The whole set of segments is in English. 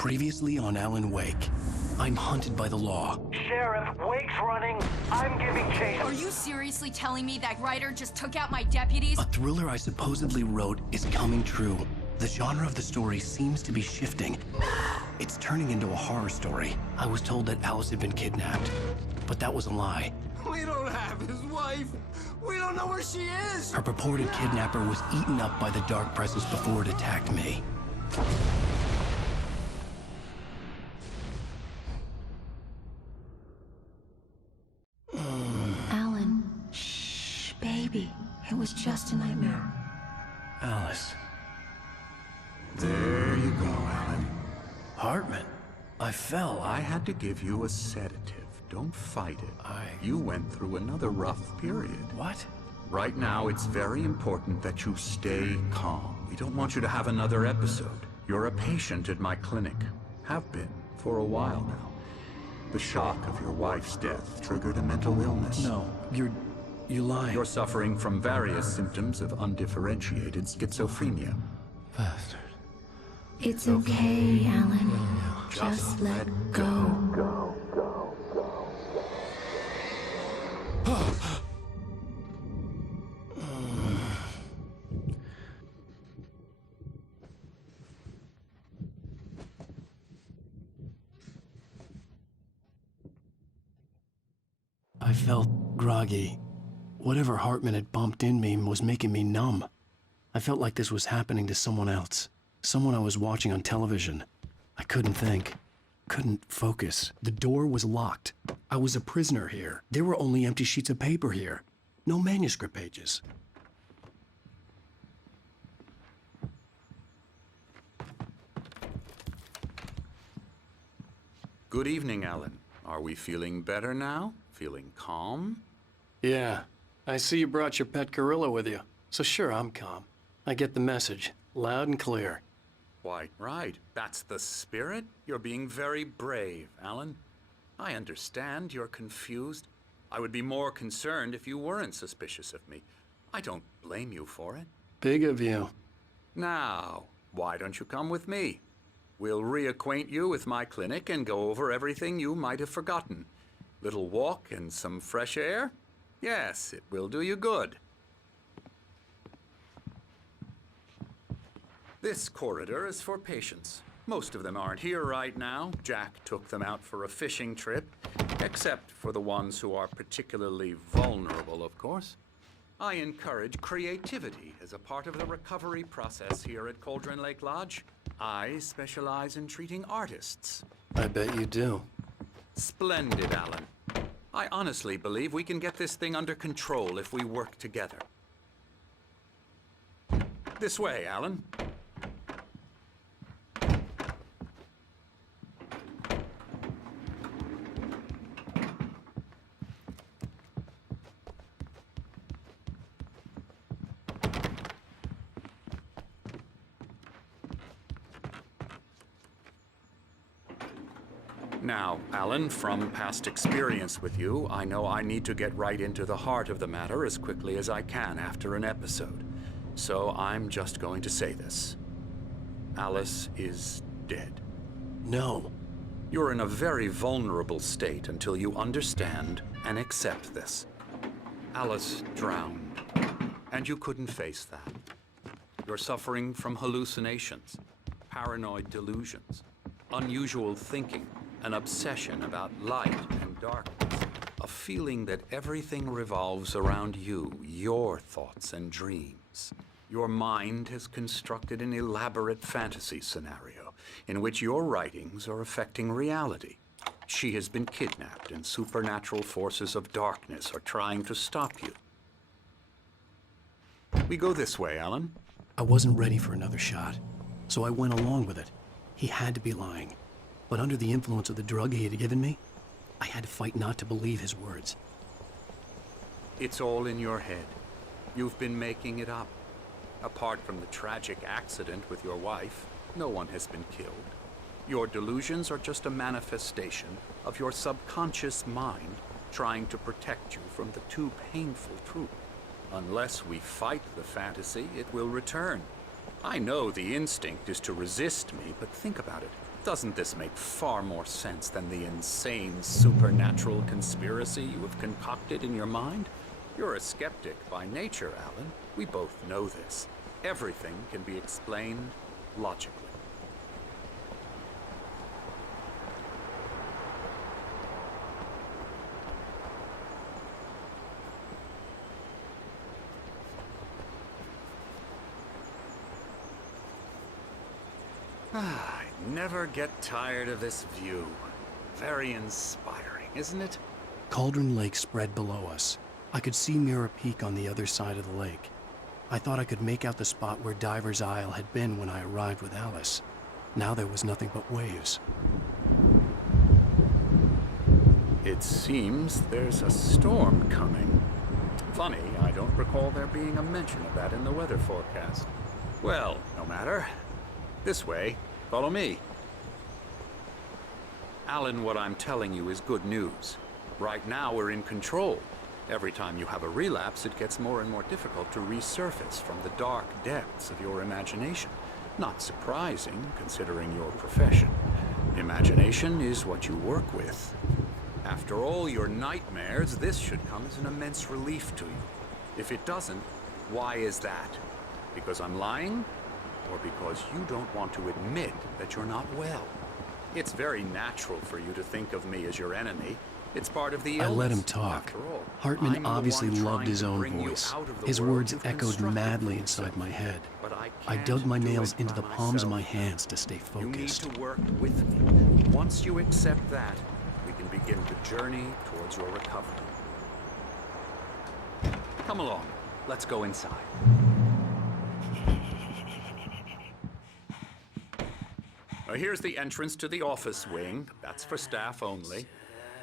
Previously on Alan Wake, I'm hunted by the law. Sheriff, Wake's running. I'm giving chase. Are you seriously telling me that writer just took out my deputies? A thriller I supposedly wrote is coming true. The genre of the story seems to be shifting. It's turning into a horror story. I was told that Alice had been kidnapped, but that was a lie. We don't have his wife. We don't know where she is. Her purported kidnapper was eaten up by the dark presence before it attacked me. Alan, shh, baby. It was just a nightmare. Alice. There you go, Alan. Hartman. I fell. I had to give you a sedative. Don't fight it. You went through another rough period. What? Right now, it's very important that you stay calm. We don't want you to have another episode. You're a patient at my clinic. Have been for a while now. The shock of your wife's death triggered a mental illness. No, you're lying. You're suffering from various symptoms of undifferentiated schizophrenia. Bastard. It's okay, Alan. Just let go. I felt groggy. Whatever Hartman had bumped in me was making me numb. I felt like this was happening to someone else. Someone I was watching on television. I couldn't think. Couldn't focus. The door was locked. I was a prisoner here. There were only empty sheets of paper here. No manuscript pages. Good evening, Alan. Are we feeling better now? Feeling calm? Yeah. I see you brought your pet gorilla with you. So sure, I'm calm. I get the message. Loud and clear. Why, right. That's the spirit. You're being very brave, Alan. I understand you're confused. I would be more concerned if you weren't suspicious of me. I don't blame you for it. Big of you. Now, why don't you come with me? We'll reacquaint you with my clinic and go over everything you might have forgotten. Little walk and some fresh air? Yes, it will do you good. This corridor is for patients. Most of them aren't here right now. Jack took them out for a fishing trip, except for the ones who are particularly vulnerable, of course. I encourage creativity as a part of the recovery process here at Cauldron Lake Lodge. I specialize in treating artists. I bet you do. Splendid, Alan. I honestly believe we can get this thing under control if we work together. This way, Alan. Now, Alan, from past experience with you, I know I need to get right into the heart of the matter as quickly as I can after an episode. So I'm just going to say this. Alice is dead. No. You're in a very vulnerable state until you understand and accept this. Alice drowned, and you couldn't face that. You're suffering from hallucinations, paranoid delusions, unusual thinking, an obsession about light and darkness, a feeling that everything revolves around you, your thoughts and dreams. Your mind has constructed an elaborate fantasy scenario in which your writings are affecting reality. She has been kidnapped and supernatural forces of darkness are trying to stop you. We go this way, Alan. I wasn't ready for another shot, so I went along with it. He had to be lying. But under the influence of the drug he had given me, I had to fight not to believe his words. It's all in your head. You've been making it up. Apart from the tragic accident with your wife, no one has been killed. Your delusions are just a manifestation of your subconscious mind trying to protect you from the too painful truth. Unless we fight the fantasy, it will return. I know the instinct is to resist me, but think about it. Doesn't this make far more sense than the insane supernatural conspiracy you have concocted in your mind? You're a skeptic by nature, Alan. We both know this. Everything can be explained logically. I never get tired of this view. Very inspiring, isn't it? Cauldron Lake spread below us. I could see Mirror Peak on the other side of the lake. I thought I could make out the spot where Diver's Isle had been when I arrived with Alice. Now there was nothing but waves. It seems there's a storm coming. Funny, I don't recall there being a mention of that in the weather forecast. Well, no matter. This way. Follow me. Alan, what I'm telling you is good news. Right now, we're in control. Every time you have a relapse, it gets more and more difficult to resurface from the dark depths of your imagination. Not surprising, considering your profession. Imagination is what you work with. After all your nightmares, this should come as an immense relief to you. If it doesn't, why is that? Because I'm lying? Or because you don't want to admit that you're not well? It's very natural for you to think of me as your enemy. It's part of the illness. I let him talk. After all, Hartman I'm the obviously one loved trying his to own bring you voice. out of the His world words you've echoed constructed madly for inside yourself. my head. But I I can't dug my do nails it into by the palms of my myself. hands to stay You need focused. to work with me. Once you accept that, we can begin the journey towards your recovery. Come along. Let's go inside. Here's the entrance to the office wing. That's for staff only.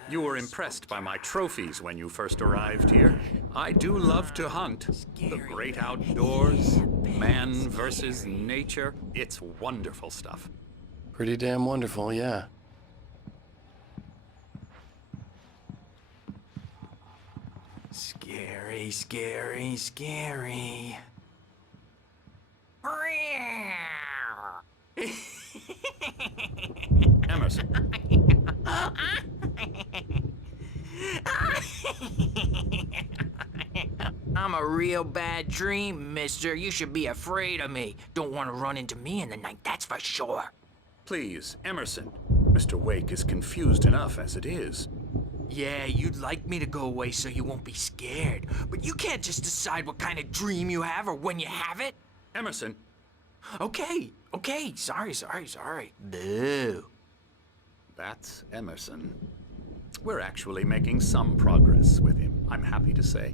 You were impressed by my trophies when you first arrived here. I do love to hunt. The great outdoors, man versus nature. It's wonderful stuff. Pretty damn wonderful, yeah. Scary, scary, scary. Emerson. I'm a real bad dream, mister. You should be afraid of me. Don't want to run into me in the night, that's for sure. Please, Emerson. Mr. Wake is confused enough as it is. Yeah, you'd like me to go away so you won't be scared. But you can't just decide what kind of dream you have or when you have it. Emerson. Okay, sorry. Boo. That's Emerson. We're actually making some progress with him, I'm happy to say.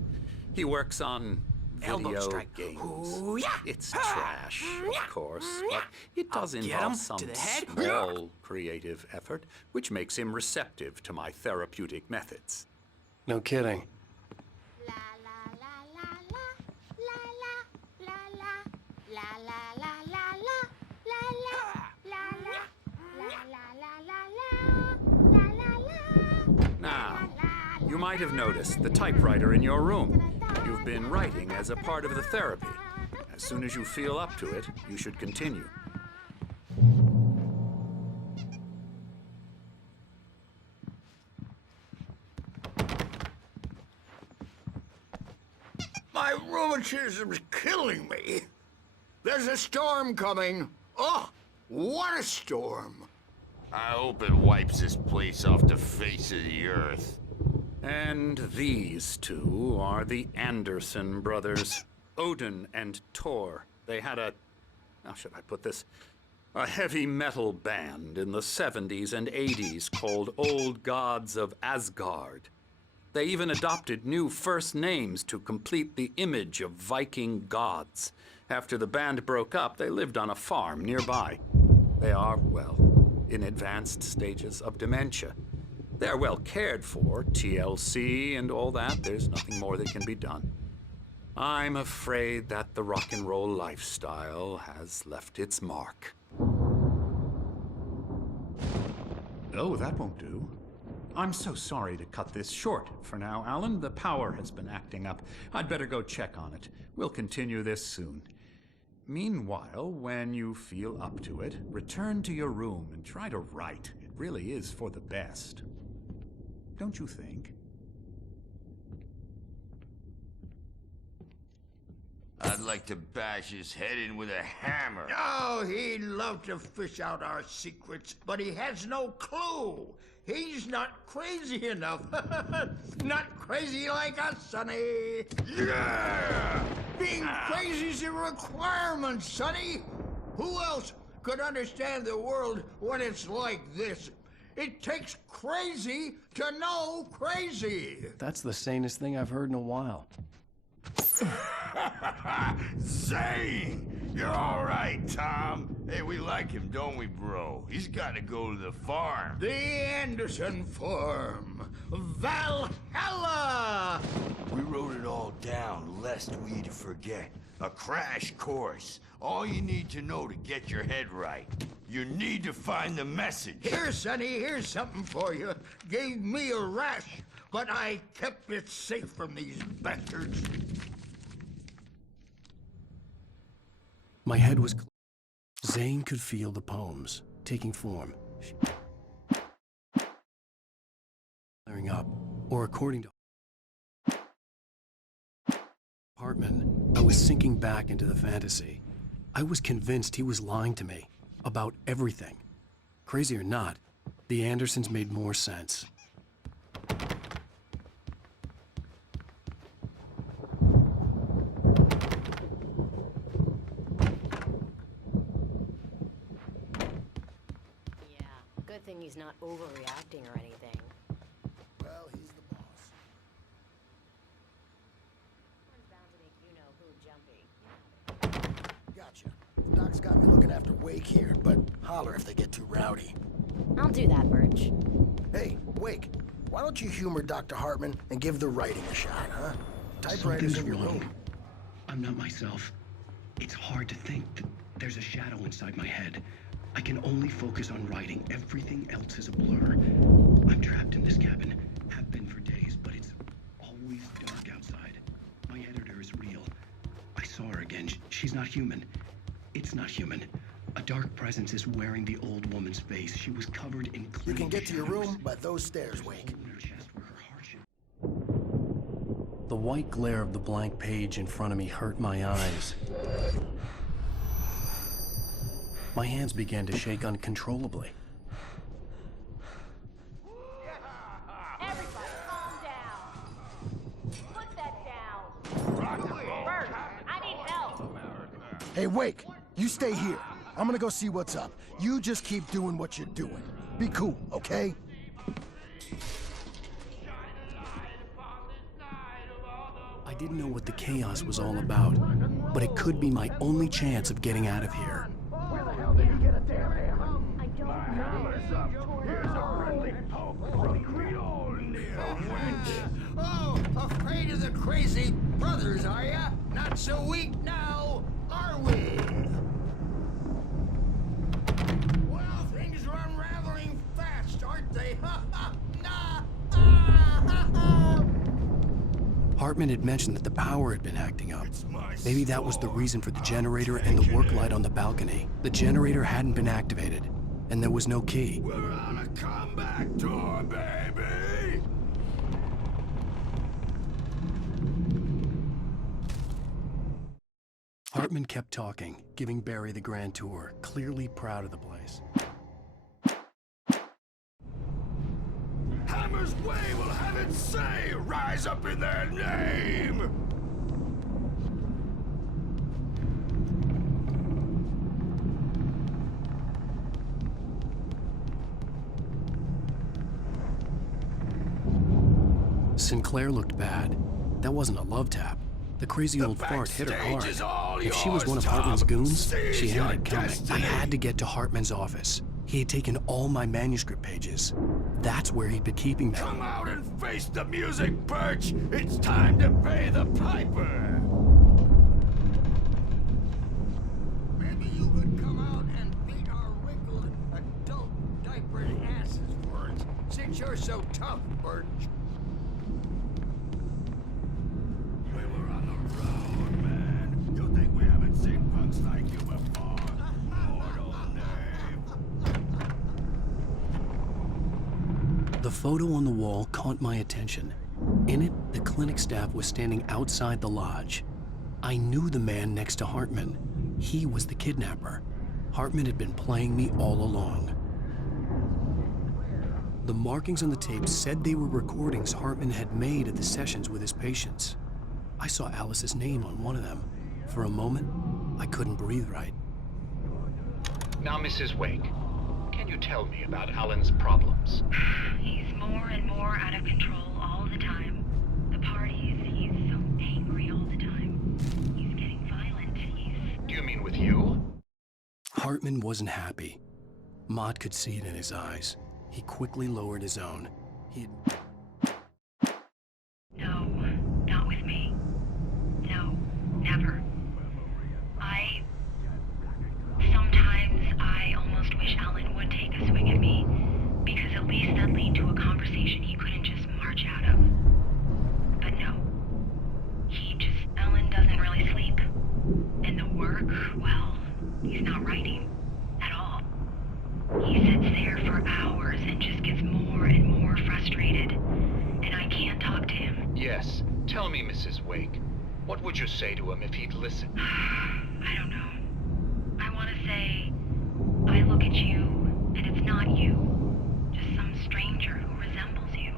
He works on Elbow video strike. games. Ooh, yeah. It's trash, of course, but it does I'll get involve him some to the head. small creative effort, which makes him receptive to my therapeutic methods. No kidding. La la la la la la la la la la la la la la la. Now, you might have noticed the typewriter in your room. You've been writing as a part of the therapy. As soon as you feel up to it, you should continue. My rheumatism's killing me. There's a storm coming. Oh, what a storm. I hope it wipes this place off the face of the earth. And these two are the Anderson brothers, Odin and Tor. They had how should I put this? A heavy metal band in the 70s and 80s called Old Gods of Asgard. They even adopted new first names to complete the image of Viking gods. After the band broke up, they lived on a farm nearby. They are, well, in advanced stages of dementia. They're well cared for, TLC and all that. There's nothing more that can be done. I'm afraid that the rock and roll lifestyle has left its mark. Oh, that won't do. I'm so sorry to cut this short for now, Alan. The power has been acting up. I'd better go check on it. We'll continue this soon. Meanwhile, when you feel up to it, return to your room and try to write. It really is for the best. Don't you think? I'd like to bash his head in with a hammer. Oh, he'd love to fish out our secrets, but he has no clue. He's not crazy enough. Not crazy like us, Sonny. Yeah! Being crazy's a requirement, Sonny. Who else could understand the world when it's like this? It takes crazy to know crazy. That's the sanest thing I've heard in a while. Zane! You're all right, Tom. Hey, we like him, don't we, bro? He's got to go to the farm. The Anderson Farm. Valhalla! We wrote it all down, lest we forget. A crash course. All you need to know to get your head right. You need to find the message. Here, Sonny, here's something for you. Gave me a rash, but I kept it safe from these bastards. My head was clear. Zane could feel the poems taking form. Clearing up, or according to Hartman, I was sinking back into the fantasy. I was convinced he was lying to me about everything. Crazy or not, the Andersons made more sense. Good thing he's not overreacting or anything. Well, he's the boss. Someone's bound to make you-know-who jumpy. Gotcha. Doc's got me looking after Wake here, but holler if they get too rowdy. I'll do that, Birch. Hey, Wake, why don't you humor Dr. Hartman and give the writing a shot, huh? Typewriter's in your room. I'm not myself. It's hard to think that there's a shadow inside my head. I can only focus on writing. Everything else is a blur. I'm trapped in this cabin. Have been for days, but it's always dark outside. My editor is real. I saw her again. She's not human. It's not human. A dark presence is wearing the old woman's face. She was covered in clean You can get to your shadows. room by those stairs, Wake. In her chest where her heart should... The white glare of the blank page in front of me hurt my eyes. My hands began to shake uncontrollably. Everybody, calm down. Put that down. Bert, I need help. Hey, Wake, you stay here. I'm gonna go see what's up. You just keep doing what you're doing. Be cool, okay? I didn't know what the chaos was all about, but it could be my only chance of getting out of here. Where the hell did he get a damn hammer? I don't know. Hammer's up. Here's a friendly poke from Creole Oh, afraid of the crazy brothers, are ya? Not so weak now, are we? Well, things are unraveling fast, aren't they? Hartman had mentioned that the power had been acting up. Maybe that was the reason for the generator and the work light on the balcony. The generator hadn't been activated, and there was no key. We're on a comeback tour, baby! Hartman kept talking, giving Barry the grand tour, clearly proud of the place. Hammer's Way will have its say! Rise up in their name! Sinclair looked bad. That wasn't a love tap. The crazy old fart hit her hard. If she was one of Hartman's goons, she had it coming. I had to get to Hartman's office. He had taken all my manuscript pages. That's where he'd been keeping them. Come out and face the music, Birch! It's time to pay the piper! Maybe you could come out and beat our wrinkled adult diapered asses for us, since you're so tough, Birch. We were on the road, man. You think we haven't seen punks like The photo on the wall caught my attention. In it, the clinic staff was standing outside the lodge. I knew the man next to Hartman. He was the kidnapper. Hartman had been playing me all along. The markings on the tape said they were recordings Hartman had made at the sessions with his patients. I saw Alice's name on one of them. For a moment, I couldn't breathe right. Now, Mrs. Wake, can you tell me about Alan's problems? He's more and more out of control all the time. The parties, he's so angry all the time. He's getting violent. Do you mean with you? Hartman wasn't happy. Mott could see it in his eyes. He quickly lowered his own. No, not with me. No, never. Sometimes I almost wish Alan would take a swing at me, because at least that'd lead to a conversation he couldn't just march out of. But no. Alan doesn't really sleep. And the work, well, he's not writing at all. He sits there for hours and just gets more and more frustrated. And I can't talk to him. Yes. Tell me, Mrs. Wake, what would you say to him if he'd listen? I don't know. I want to say, I look at you, and it's not you. Just some stranger who resembles you.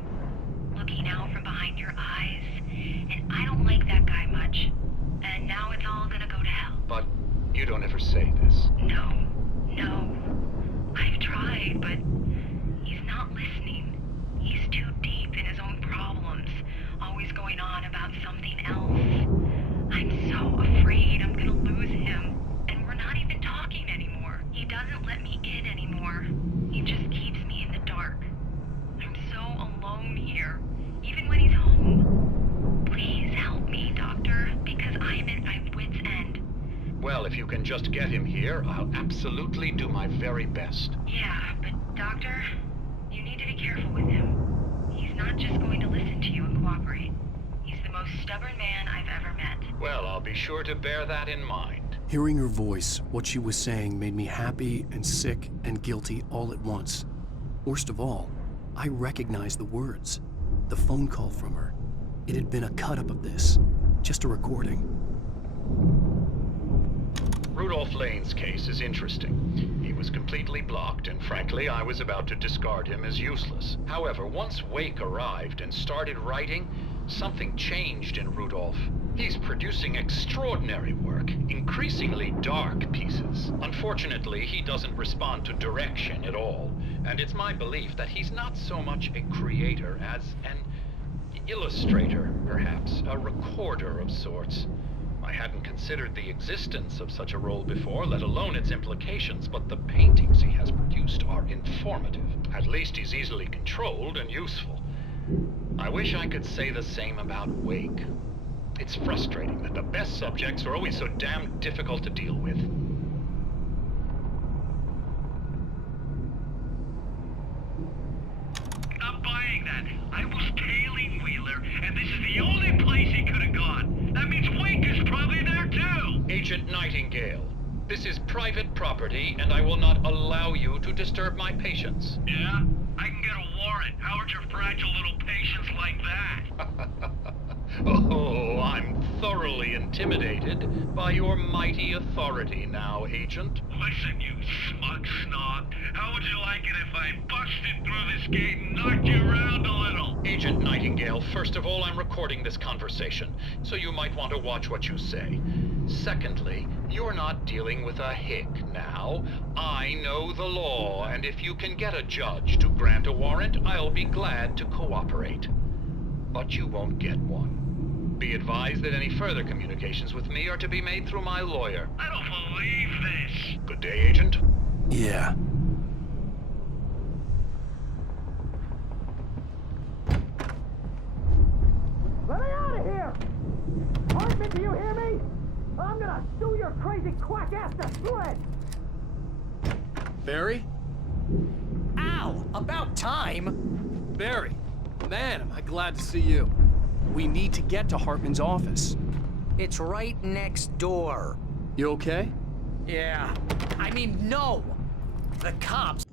Looking out from behind your eyes. And I don't like that guy much. And now it's all gonna go to hell. But you don't ever say this. No. I've tried, but he's not listening. He's too deep in his own problems, always going on about something else. I'm so afraid I'm gonna lose him, and we're not even talking anymore. He doesn't let me in anymore. He just keeps me in the dark. I'm so alone here, even when he's home. Please help me, Doctor, because I'm at my wit's end. Well, if you can just get him here, I'll absolutely do my very best. Yeah, but Doctor, you need to be careful with him. He's not just going to listen to you and cooperate. He's the most stubborn man I've ever met. Well, I'll be sure to bear that in mind. Hearing her voice, what she was saying made me happy and sick and guilty all at once. Worst of all, I recognized the words. The phone call from her. It had been a cut-up of this. Just a recording. Rudolph Lane's case is interesting. He was completely blocked, and frankly, I was about to discard him as useless. However, once Wake arrived and started writing, something changed in Rudolph. He's producing extraordinary work, increasingly dark pieces. Unfortunately, he doesn't respond to direction at all, and it's my belief that he's not so much a creator as an illustrator, perhaps, a recorder of sorts. I hadn't considered the existence of such a role before, let alone its implications, but the paintings he has produced are informative. At least he's easily controlled and useful. I wish I could say the same about Wake. It's frustrating that the best subjects are always so damn difficult to deal with. I'm buying that. I was tailing Wheeler, and this is the only place he could have gone. That means Wake is probably there too! Agent Nightingale, this is private property, and I will not allow you to disturb my patients. Yeah? I can get a warrant. How would your fragile little patients like that? Oh, I'm thoroughly intimidated by your mighty authority now, Agent. Listen, you smug snob. How would you like it if I busted through this gate and knocked you around a little? Agent Nightingale, first of all, I'm recording this conversation, so you might want to watch what you say. Secondly, you're not dealing with a hick now. I know the law, and if you can get a judge to grant a warrant, I'll be glad to cooperate. But you won't get one. Be advised that any further communications with me are to be made through my lawyer. I don't believe this. Good day, Agent. Yeah. Let me out of here! Hartman, do you hear me? I'm gonna sue your crazy quack ass to shreds! Barry? Ow! About time! Barry, man, am I glad to see you. We need to get to Hartman's office. It's right next door. You okay? Yeah. I mean, no! The cops.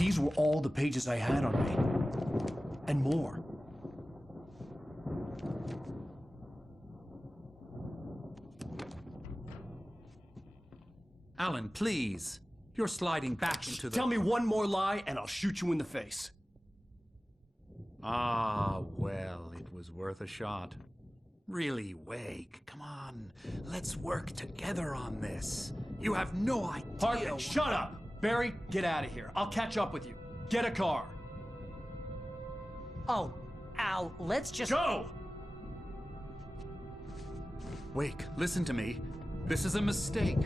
These were all the pages I had on me. And more. Alan, please. You're sliding back into the... Tell me one more lie and I'll shoot you in the face. Ah, well, it was worth a shot. Really, Wake, come on. Let's work together on this. You have no idea... Hartman, shut up! Barry, get out of here. I'll catch up with you. Get a car. Oh, Al, let's just... Go! Wake, listen to me. This is a mistake.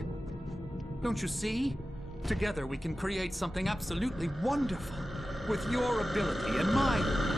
Don't you see? Together we can create something absolutely wonderful. With your ability and mine.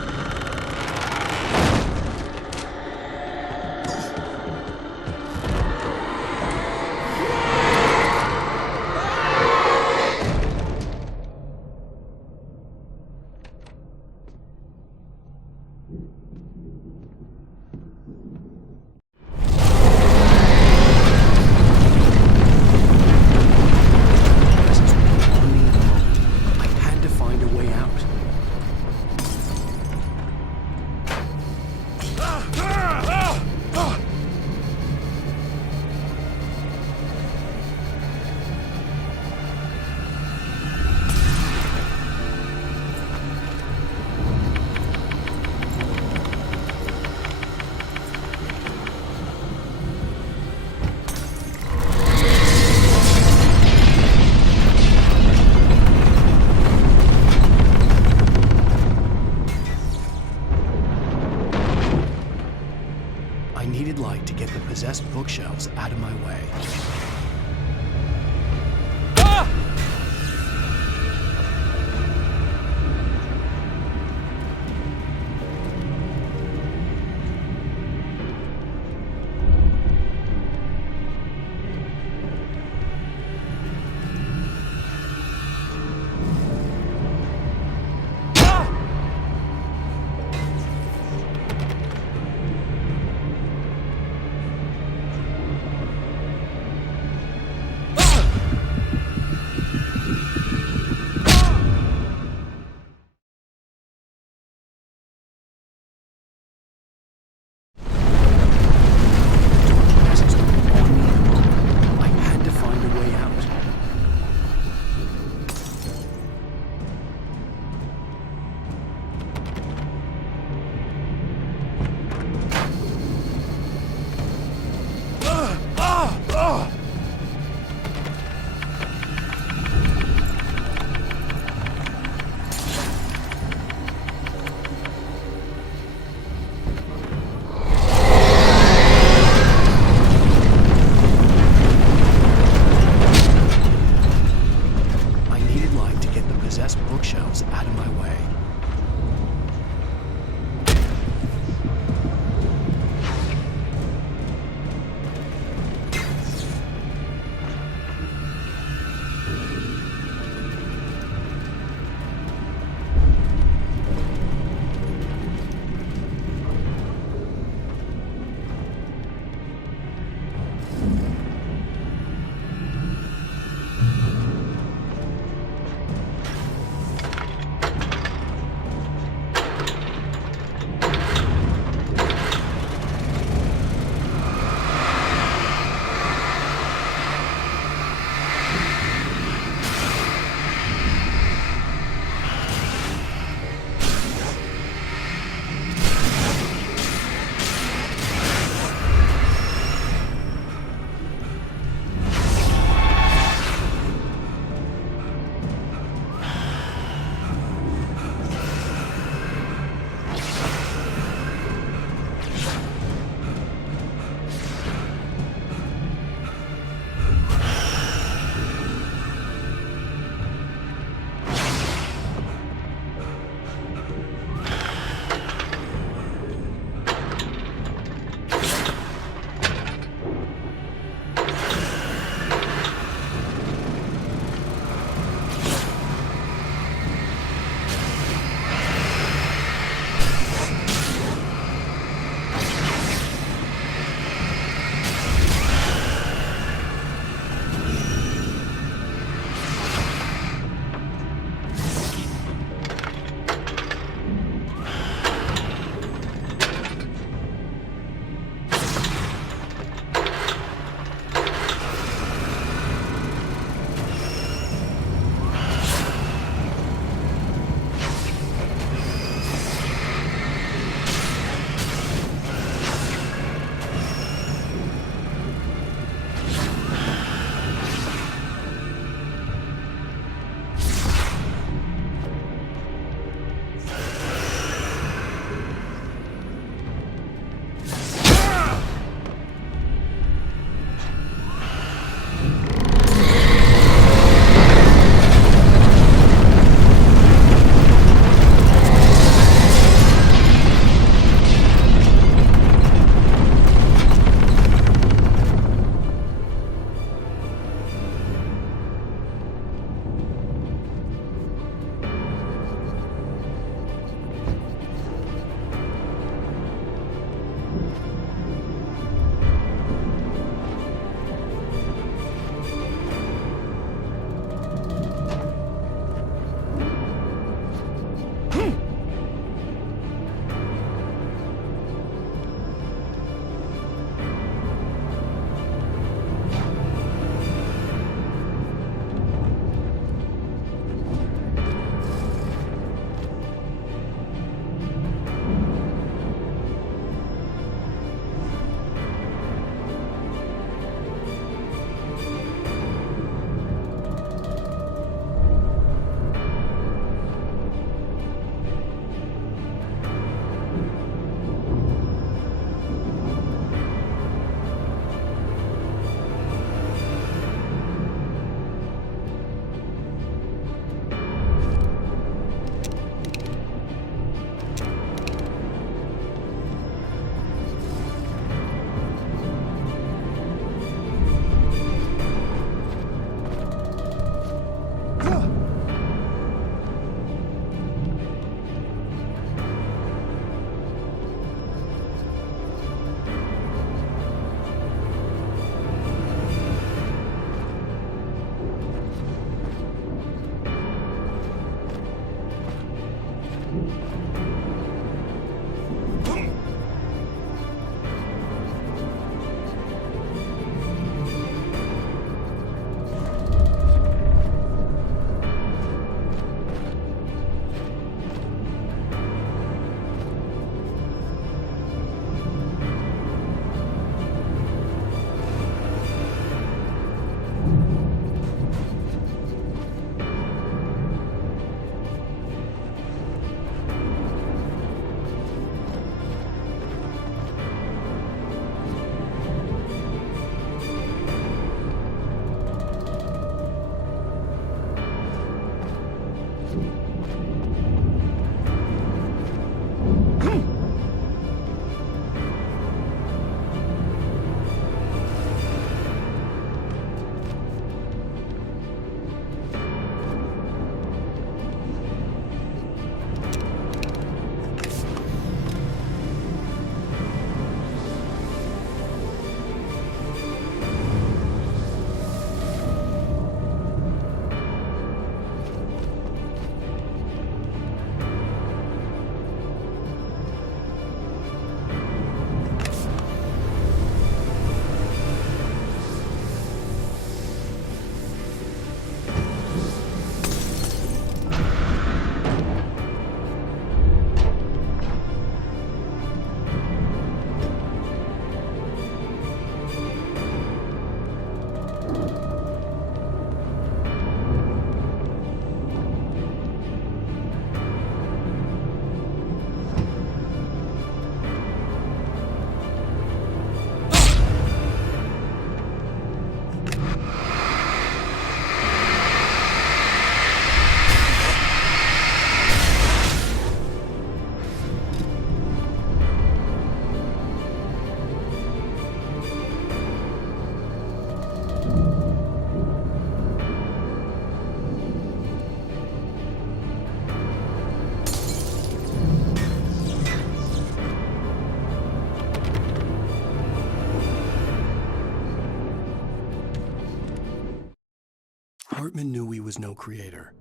Hartman knew he was no creator.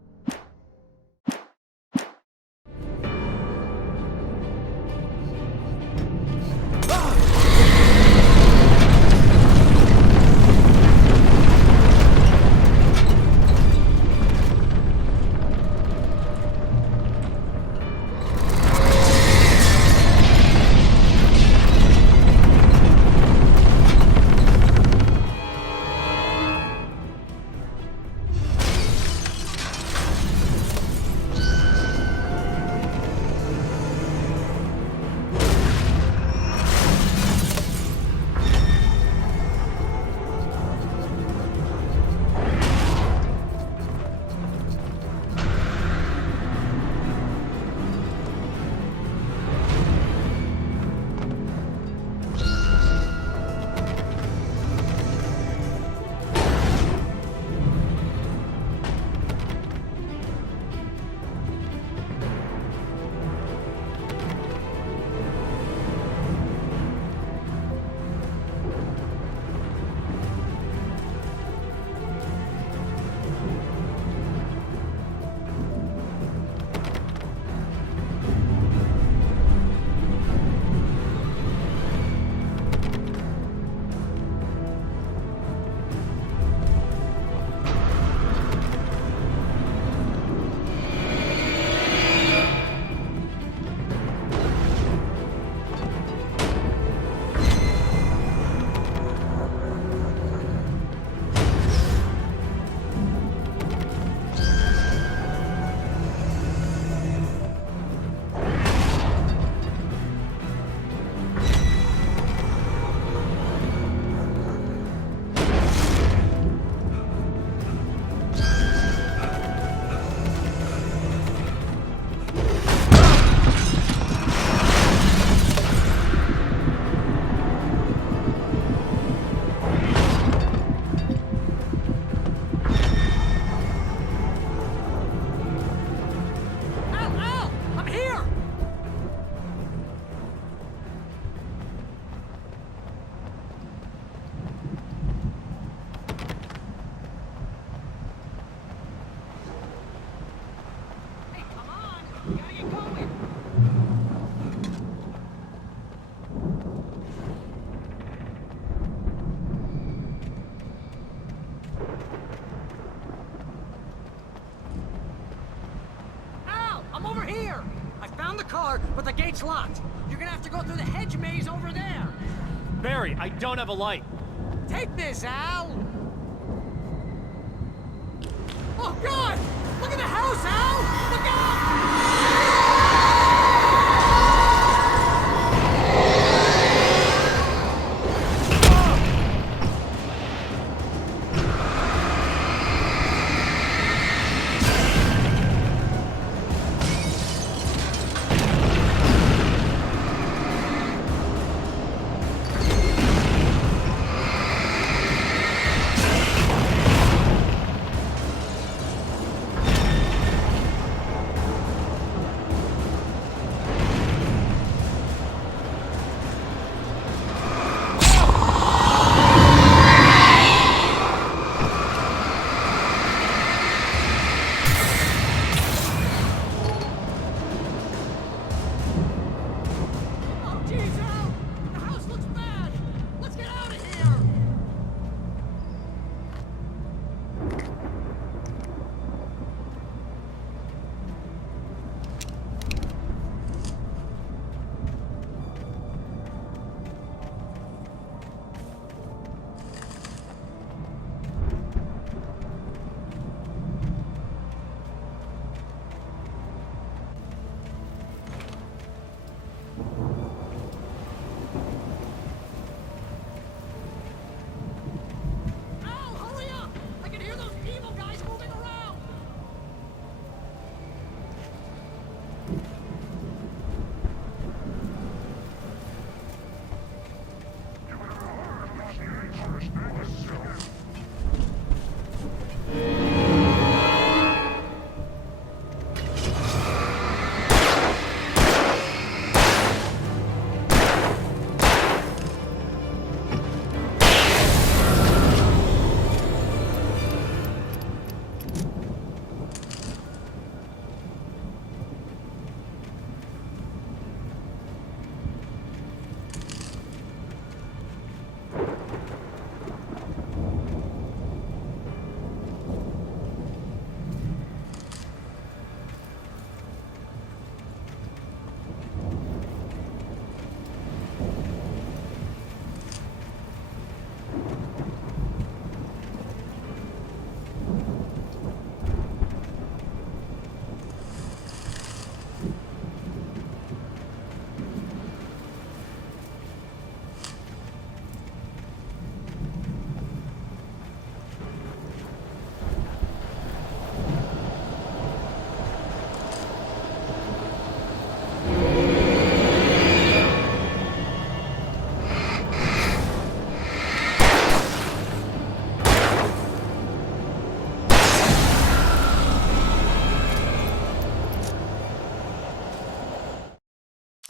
but the gate's locked. You're gonna have to go through the hedge maze over there. Barry, I don't have a light. Take this, Al! Oh, God! Look at the house, Al! Look out!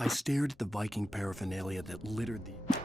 I stared at the Viking paraphernalia that littered the...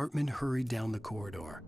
Hartman hurried down the corridor.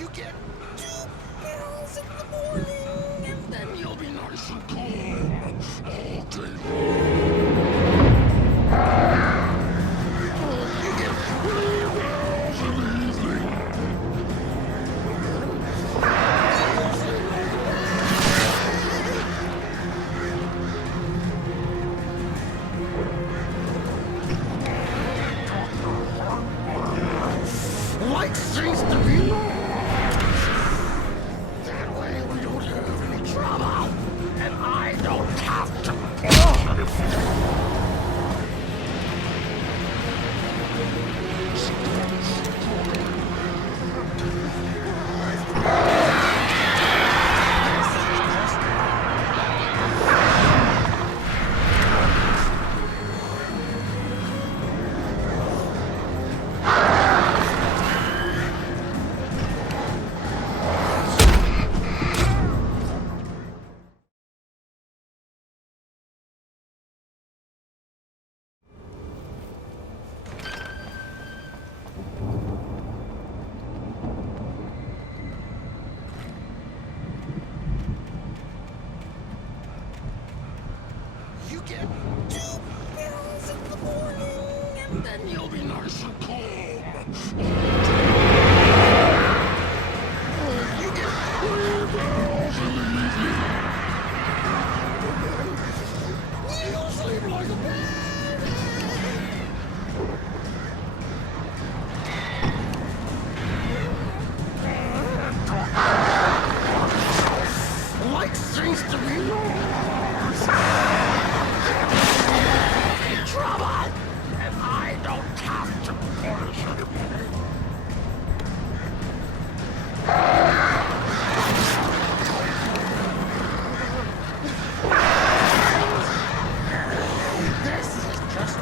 You get 2 pills in the morning, and then you'll be nice and calm all day long. You get 3 pills in the evening. Light seems to be lost. That way we don't have any trouble, and I don't have to. You get 2 pills in the morning, and then you'll be nice and calm. You get 3 pills in the evening. You'll sleep like a baby. Light seems to be yours. Trouble, and I don't have to punish anybody. This is just.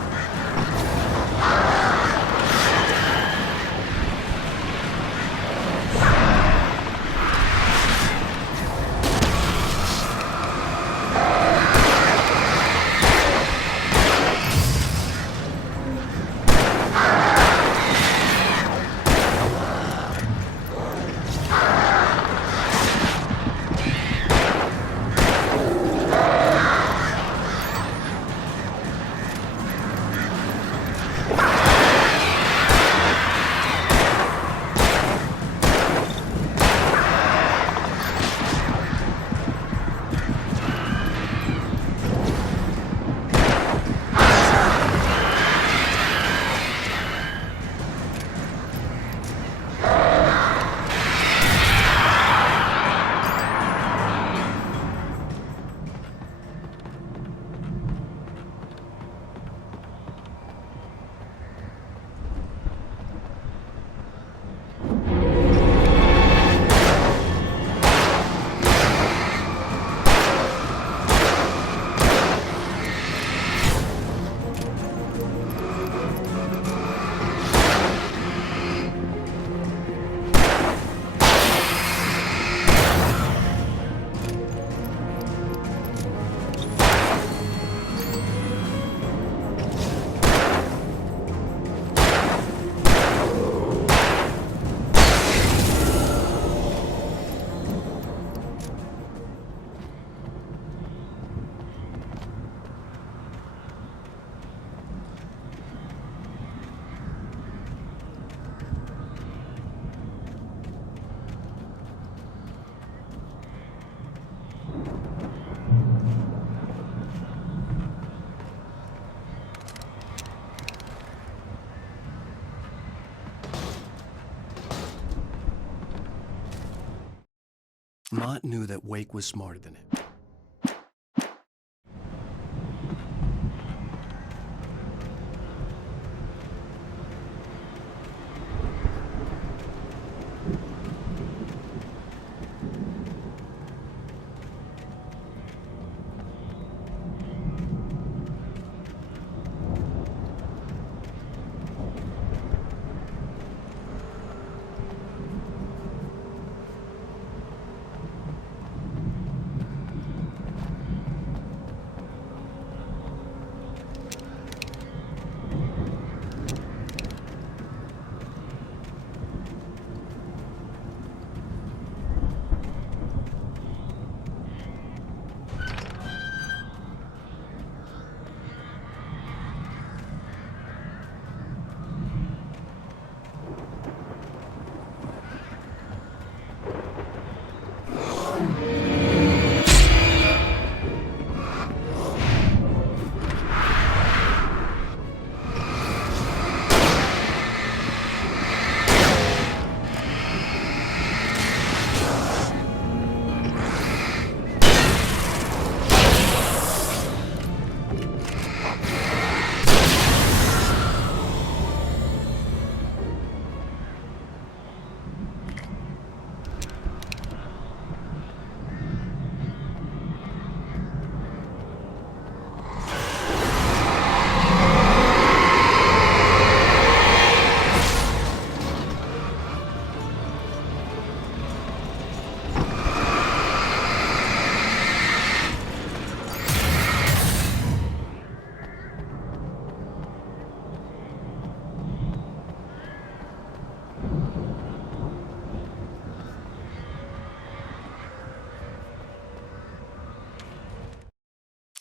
Mott knew that Wake was smarter than him.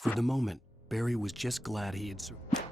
For the moment, Barry was just glad he had survived.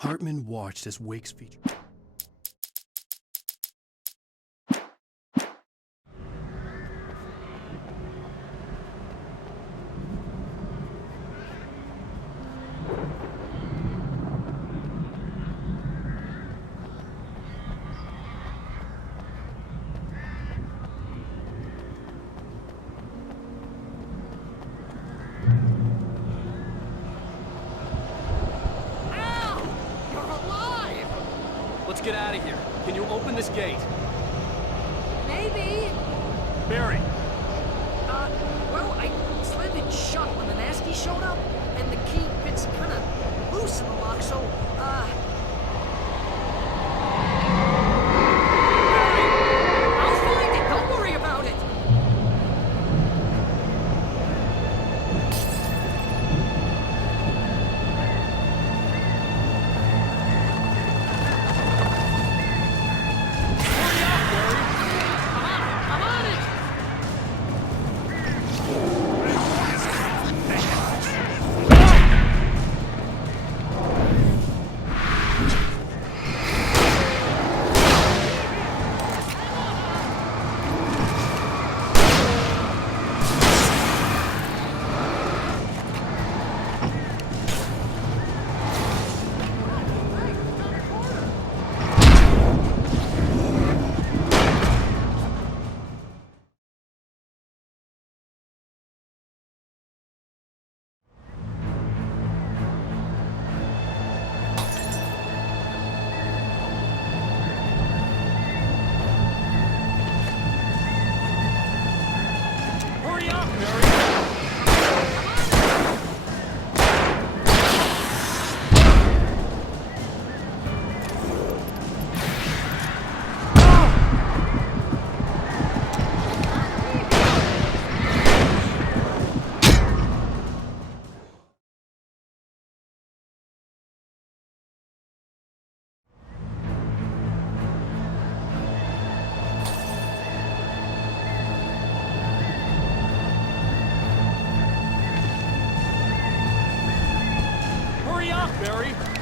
Hartman watched as Wake's feature. Let's get out of here. Can you open this gate? Maybe. Barry! Well, I slammed it shut when the nasty showed up, and the key fits kind of loose in the lock, so, I'll find it. Don't worry about it. I'm on it. Hurry up, Barry! Hurry up, Barry!